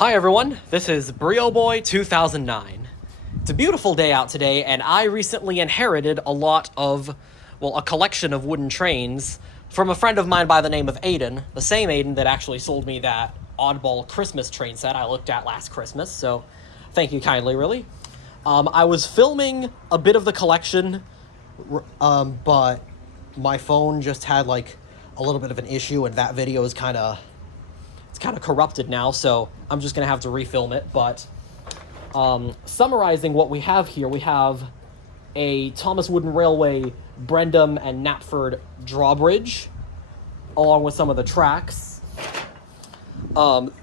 Hi everyone, this is Brio Boy 2009. It's a beautiful day out today, and I recently inherited a lot of, well, a collection of wooden trains from a friend of mine by the name of Aiden, the same Aiden that actually sold me that oddball Christmas train set I looked at last Christmas, so thank you kindly, really. I was filming a bit of the collection, but my phone just had, like, a little bit of an issue, and that video is kind of corrupted now, so I'm just gonna have to refilm it. But summarizing what we have here, we have a Thomas Wooden Railway Brendam and Knapford drawbridge, along with some of the tracks.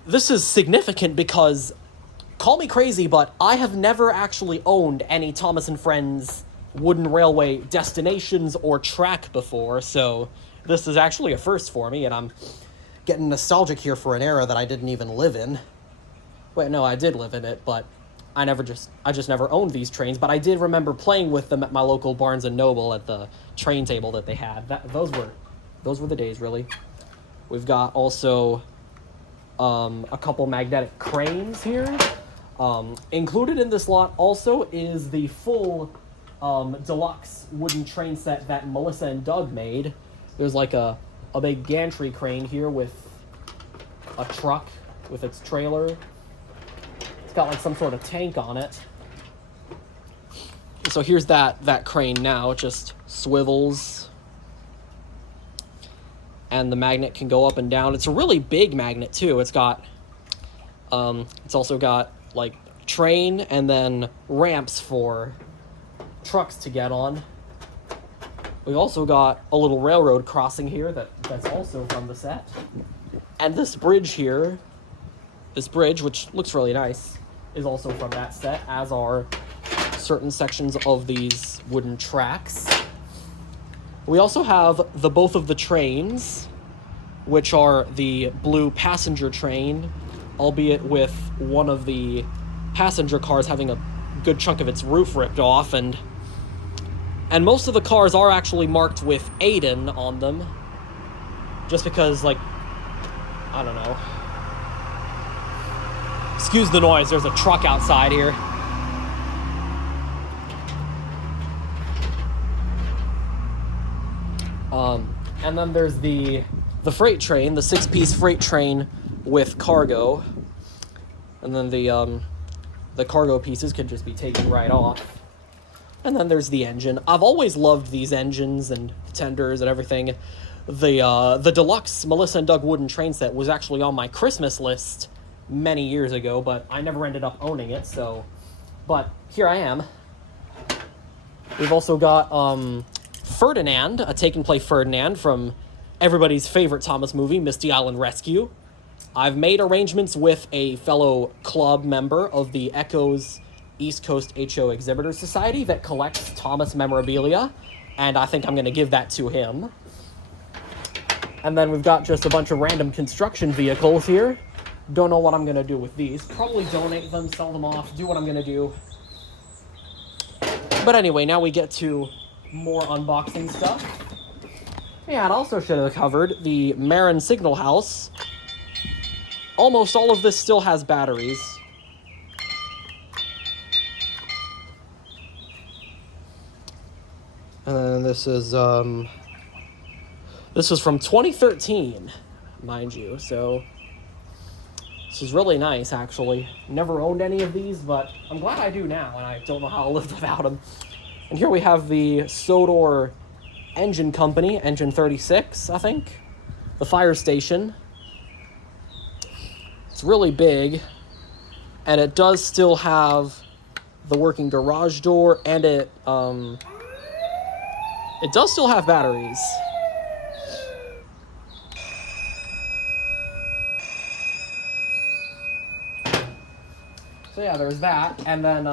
This is significant because, call me crazy, but I have never actually owned any Thomas & Friends Wooden Railway destinations or track before, so this is actually a first for me, and I'm getting nostalgic here for an era that I didn't even live in. Wait, no, I did live in it, but I just never owned these trains, but I did remember playing with them at my local Barnes & Noble at the train table that they had. Those were the days, really. We've got also a couple magnetic cranes here. Included in this lot also is the full deluxe wooden train set that Melissa and Doug made. There's like a big gantry crane here with a truck with its trailer. It's got like some sort of tank on it. So here's that crane now. It just swivels. And the magnet can go up and down. It's a really big magnet too. It's also got like train and then ramps for trucks to get on. We've also got a little railroad crossing here that's also from the set. And this bridge here, which looks really nice, is also from that set, as are certain sections of these wooden tracks. We also have both of the trains, which are the blue passenger train, albeit with one of the passenger cars having a good chunk of its roof ripped off, and most of the cars are actually marked with Aiden on them. Just because, like, I don't know. Excuse the noise, there's a truck outside here. And then there's the freight train, the 6-piece freight train with cargo. And then the cargo pieces can just be taken right off. And then there's the engine. I've always loved these engines and tenders and everything. The deluxe Melissa and Doug wooden train set was actually on my Christmas list many years ago, but I never ended up owning it, so... But here I am. We've also got Ferdinand, a take-and-play Ferdinand from everybody's favorite Thomas movie, Misty Island Rescue. I've made arrangements with a fellow club member of the Echoes East Coast HO Exhibitors Society that collects Thomas memorabilia, and I think I'm going to give that to him. And then we've got just a bunch of random construction vehicles here. Don't know what I'm going to do with these. Probably donate them, sell them off, do what I'm going to do. But anyway, now we get to more unboxing stuff. Yeah, it also should have covered the Marin Signal House. Almost all of this still has batteries. And this is from 2013, mind you, so this is really nice, actually. Never owned any of these, but I'm glad I do now, and I don't know how I'll live without them. And here we have the Sodor Engine Company, Engine 36, I think. The fire station. It's really big, and it does still have the working garage door, and it does still have batteries. So yeah, there's that. And then,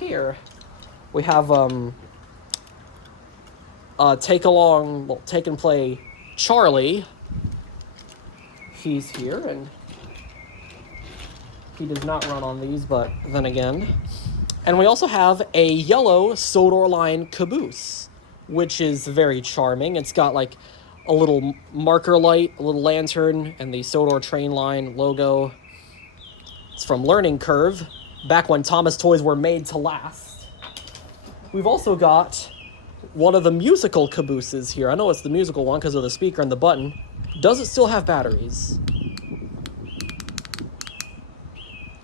here we have, Take and Play Charlie. He's here, and he does not run on these, but then again. And we also have a yellow Sodor Line caboose, which is very charming. It's got like a little marker light, a little lantern, and the Sodor train line logo. It's from Learning Curve, back when Thomas toys were made to last. We've also got one of the musical cabooses here. I know it's the musical one because of the speaker and the button. Does it still have batteries?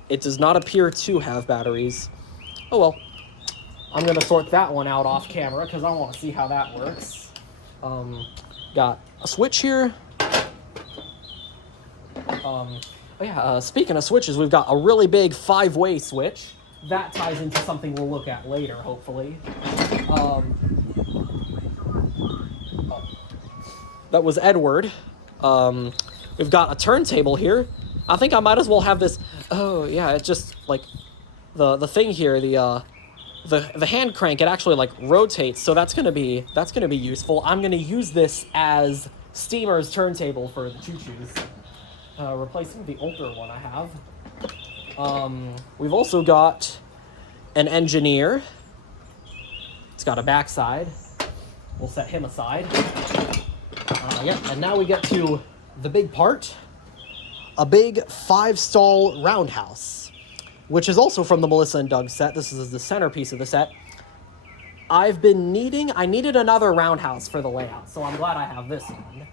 It does not appear to have batteries. Oh well. I'm going to sort that one out off camera because I want to see how that works. Got a switch here. Speaking of switches, we've got a really big 5-way switch. That ties into something we'll look at later, hopefully. That was Edward. We've got a turntable here. I think I might as well have this. Oh yeah, it's just like the thing here. The hand crank. It actually like rotates, so that's gonna be useful. I'm gonna use this as Steamer's turntable for the choo-choos, replacing the older one I have. We've also got an engineer. It's got a backside. We'll set him aside. And now we get to the big part. A big 5-stall roundhouse, which is also from the Melissa and Doug set. This is the centerpiece of the set. I needed another roundhouse for the layout, so I'm glad I have this one.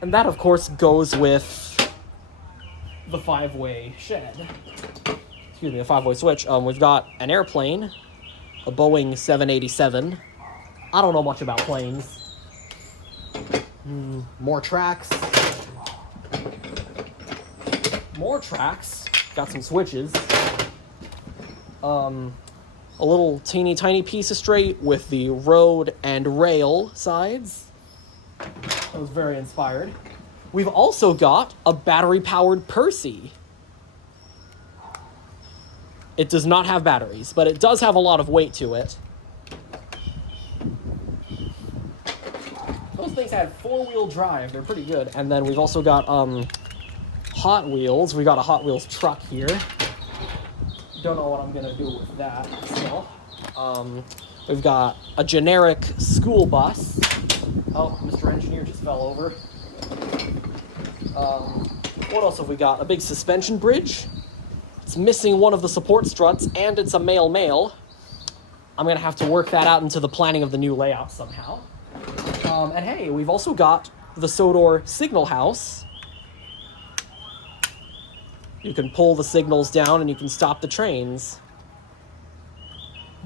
And that, of course, goes with the 5-way shed. Excuse me, the 5-way switch. We've got an airplane, a Boeing 787. I don't know much about planes. More tracks. Got some switches. A little teeny tiny piece of straight with the road and rail sides. That was very inspired. We've also got a battery-powered Percy. It does not have batteries, but it does have a lot of weight to it. Those things had 4-wheel drive. They're pretty good. And then we've also got Hot Wheels. We got a Hot Wheels truck here. Don't know what I'm gonna do with that still. We've got a generic school bus. Oh, Mr. Engineer just fell over. What else have we got? A big suspension bridge. It's missing one of the support struts, and it's a male. I'm gonna have to work that out into the planning of the new layout somehow. And hey, we've also got the Sodor signal house. You can pull the signals down and you can stop the trains.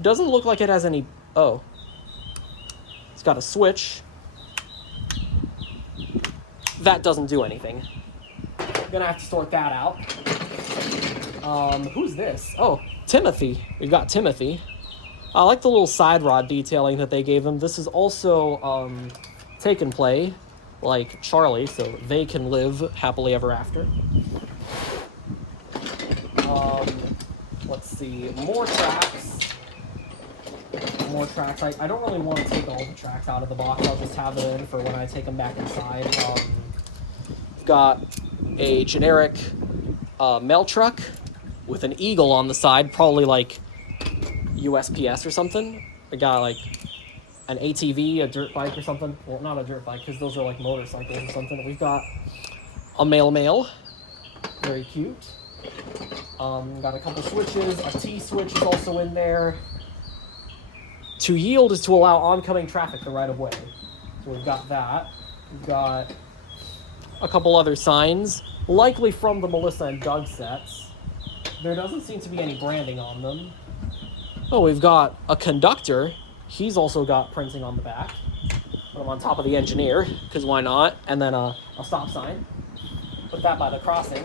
Doesn't look like it has any... Oh. It's got a switch. That doesn't do anything. I'm gonna have to sort that out. Who's this? Oh, Timothy. We've got Timothy. I like the little side rod detailing that they gave him. This is also take and play, like Charlie, so they can live happily ever after. Let's see, more tracks. I don't really want to take all the tracks out of the box. I'll just have it in for when I take them back inside. We've got a generic mail truck with an eagle on the side, probably like USPS or something. We got like an ATV, a dirt bike or something. Well, not a dirt bike, because those are like motorcycles or something. We've got a mail. Very cute. Got a couple switches. A T switch is also in there. To yield is to allow oncoming traffic the right of way. So we've got that. We've got a couple other signs, likely from the Melissa and Doug sets. There doesn't seem to be any branding on them. Oh, we've got a conductor. He's also got printing on the back. Put him on top of the engineer, because why not? And then a stop sign. Put that by the crossing.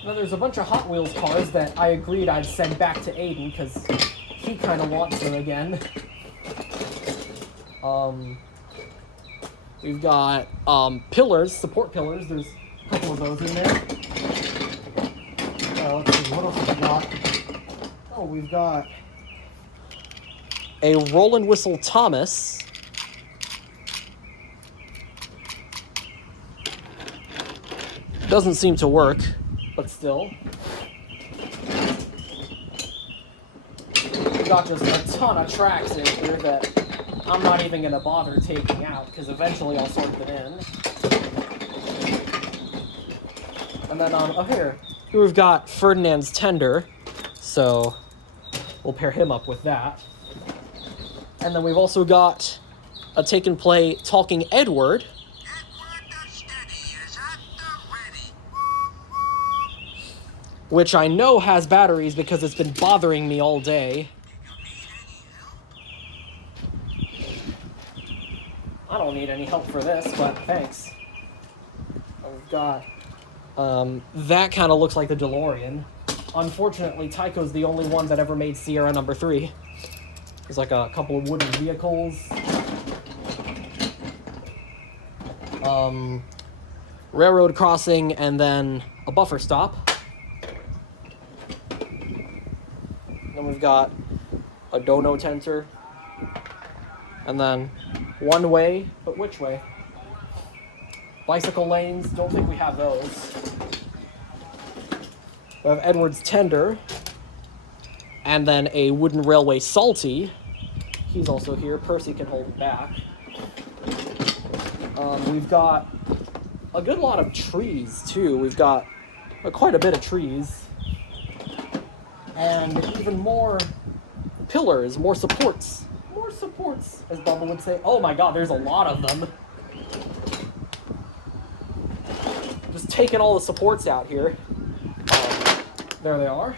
And then there's a bunch of Hot Wheels cars that I agreed I'd send back to Aiden, because he kind of wants them again. We've got pillars, support pillars. There's a couple of those in there. Let's see, what else have we got? Oh, we've got a Roland Whistle Thomas. Doesn't seem to work, but still. We've got just a ton of tracks in here that I'm not even going to bother taking out, because eventually I'll sort them in. And then here we've got Ferdinand's Tender, so we'll pair him up with that. And then we've also got a take and play Talking Edward. Which I know has batteries because it's been bothering me all day. I don't need any help for this, but thanks. We've got... that kind of looks like the DeLorean. Unfortunately, Tycho's the only one that ever made Sierra number 3. There's like a couple of wooden vehicles. Railroad crossing, and then a buffer stop. Then we've got a dono tenter. And then one way, but which way? Bicycle lanes, don't think we have those. We have Edward's Tender. And then a wooden railway salty. He's also here. Percy can hold it back. We've got a good lot of trees, too. We've got quite a bit of trees. And even more pillars, more supports. More supports, as Bubba would say. Oh my god, there's a lot of them. Just taking all the supports out here. There they are.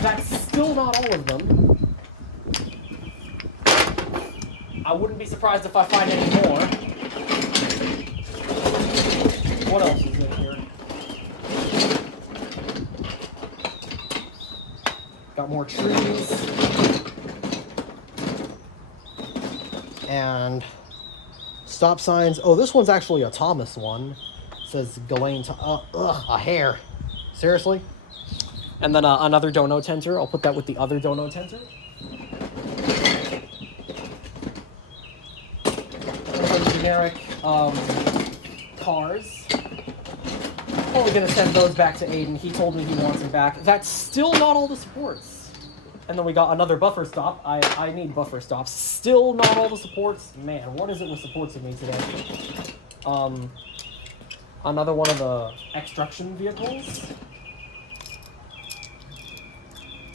That's still not all of them. I wouldn't be surprised if I find any more. What else is in here? Got more trees. And stop signs. Oh, this one's actually a Thomas one. It says Gawain a hare. Seriously? And then another dono tenter. I'll put that with the other dono tenter. Generic cars. Probably gonna send those back to Aiden. He told me he wants them back. That's still not all the supports. And then we got another buffer stop. I need buffer stops. Still not all the supports. Man, what is it with supports in me today? Another one of the extraction vehicles.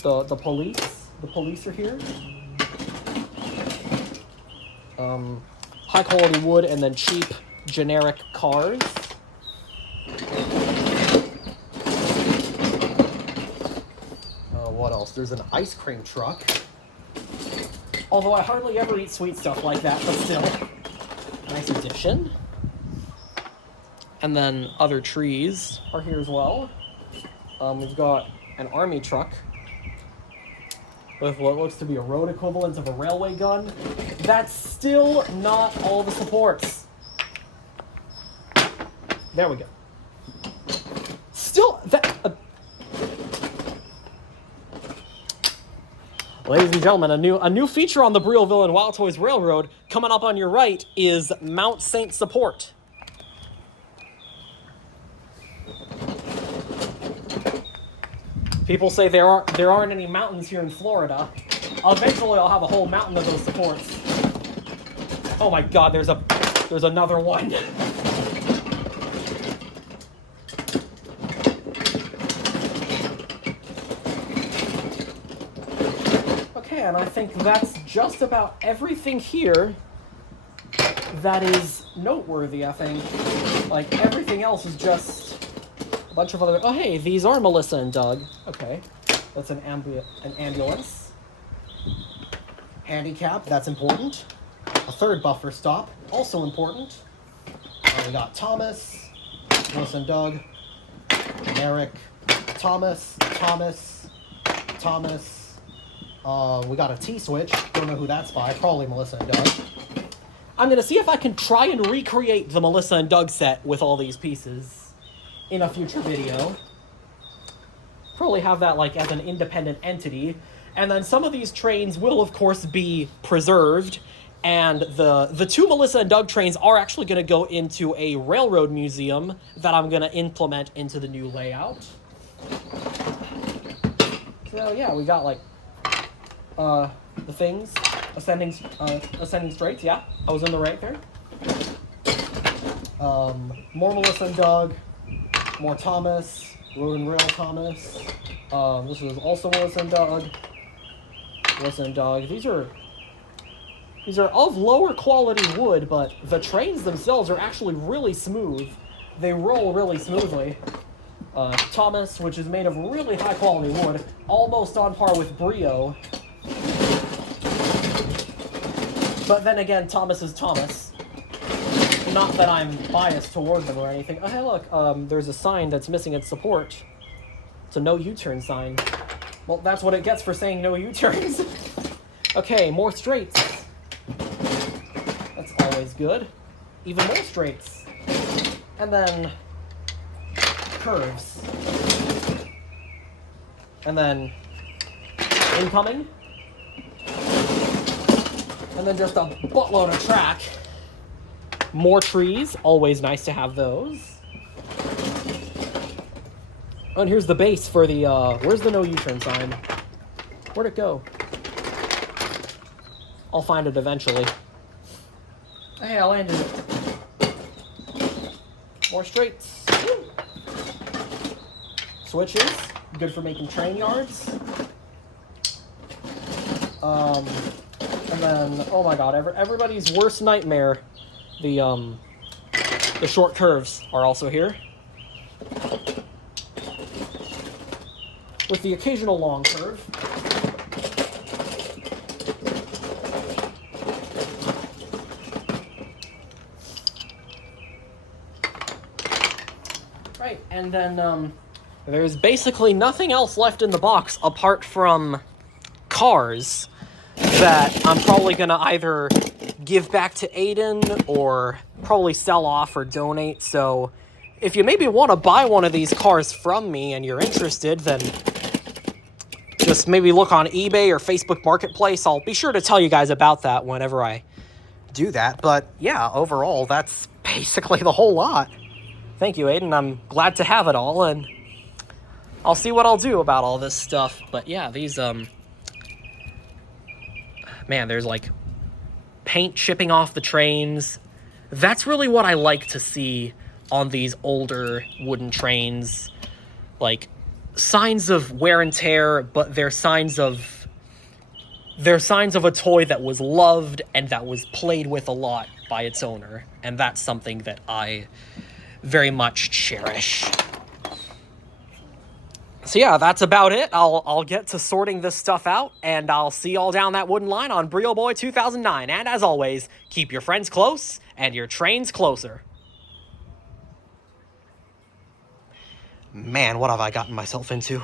The police. The police are here. High quality wood and then cheap generic cars. What else? There's an ice cream truck. Although I hardly ever eat sweet stuff like that, but still. Nice addition. And then other trees are here as well. We've got an army truck with what looks to be a road equivalent of a railway gun. That's still not all the supports. There we go. Still, that... Ladies and gentlemen, a new feature on the Brielville and Wild Toys Railroad coming up on your right is Mount Saint support. People say there aren't any mountains here in Florida. Eventually, I'll have a whole mountain of those supports. Oh my God, there's another one. Okay, and I think that's just about everything here that is noteworthy. I think, like, everything else is just a bunch of other... Oh, hey, these are Melissa and Doug. Okay, that's an ambulance. Handicap, that's important. A third buffer stop, also important. We got Thomas, Melissa and Doug, Eric, Thomas. We got a T-switch. Don't know who that's by. Probably Melissa and Doug. I'm going to see if I can try and recreate the Melissa and Doug set with all these pieces in a future video. Probably have that like as an independent entity. And then some of these trains will, of course, be preserved. And the two Melissa and Doug trains are actually going to go into a railroad museum that I'm going to implement into the new layout. So, yeah, we got, like, the things. Ascending straights, yeah. I was in the right there. More Melissa and Doug. More Thomas, Road and Rail Thomas. This is also Willis and Doug. Willis and Doug. These are of lower quality wood, but the trains themselves are actually really smooth. They roll really smoothly. Thomas, which is made of really high quality wood, almost on par with Brio. But then again, Thomas is Thomas. Not that I'm biased toward them or anything. Oh, hey, look, there's a sign that's missing its support. It's a no U-turn sign. Well, that's what it gets for saying no U-turns. Okay, more straights. That's always good. Even more straights. And then curves. And then incoming. And then just a buttload of track. More trees, always nice to have those. Oh, and here's the base for the, where's the no U-turn sign? Where'd it go? I'll find it eventually. Hey, I landed it. More straights. Woo. Switches, good for making train yards. And then, oh my god, everybody's worst nightmare. The short curves are also here. With the occasional long curve. Right, and then there's basically nothing else left in the box apart from cars that I'm probably gonna either give back to Aiden or probably sell off or donate. So if you maybe want to buy one of these cars from me and you're interested, then just maybe look on eBay or Facebook Marketplace. I'll be sure to tell you guys about that whenever I do that. But yeah, overall, that's basically the whole lot. Thank you, Aiden. I'm glad to have it all, and I'll see what I'll do about all this stuff. But yeah, these, man, there's like paint chipping off the trains. That's really what I like to see on these older wooden trains. Like, signs of wear and tear, but they're signs of a toy that was loved and that was played with a lot by its owner. And that's something that I very much cherish. So yeah, that's about it. I'll get to sorting this stuff out, and I'll see y'all down that wooden line on Brio Boy 2009. And as always, keep your friends close and your trains closer. Man, what have I gotten myself into?